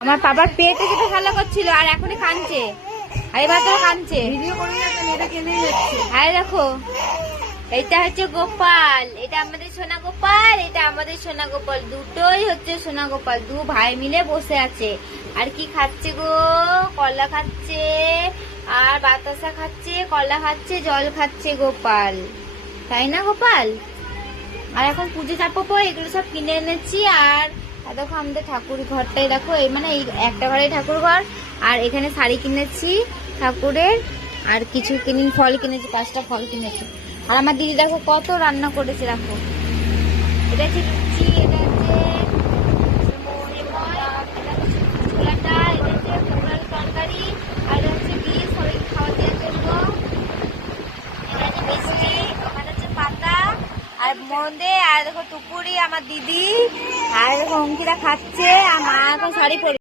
আমার বাবার পেটে যেটা খেলা করছিল আর এখনই কাঁদছে, আর এবার তো কাঁদছে। আরে দেখো, এটা হচ্ছে গোপাল, এটা আমাদের সোনা গোপাল, এটা আমাদের সোনা গোপাল, দুটোই হচ্ছে সোনা গোপাল। দু ভাই মিলে বসে আছে। আর কি খাচ্ছে গো? কলা খাচ্ছে, আর বাতাসা খাচ্ছে, কলা খাচ্ছে, জল খাচ্ছে গোপাল, তাই না গোপাল? আর এখন পুজো চাপবো, এগুলো সব কিনে এনেছি। আর দেখো আমাদের ঠাকুর ঘরটাই দেখো, এই মানে এই একটা ঘরে ঠাকুর ঘর, আর এখানে শাড়ি কিনেছি ঠাকুরের, আর কিছু ফল কিনেছি, 5টা ফল কিনেছি। আর আমার দিদি দেখো কত রান্না করেছে, দেখো এটা হচ্ছে লুচি, এটা হচ্ছে ছোলাটা, এটা হচ্ছে পোলার তরকারি, আর এটা হচ্ছে ডিম সবাইকে খাওয়া দেওয়ার জন্য, এটা হচ্ছে মিষ্টি, ওখানে হচ্ছে পাতা আর মন্দে, আর দেখো টুকুরি আমার দিদি, আর দেখো অঙ্কিতা খাচ্ছে, আর মা এখন শাড়ি পরে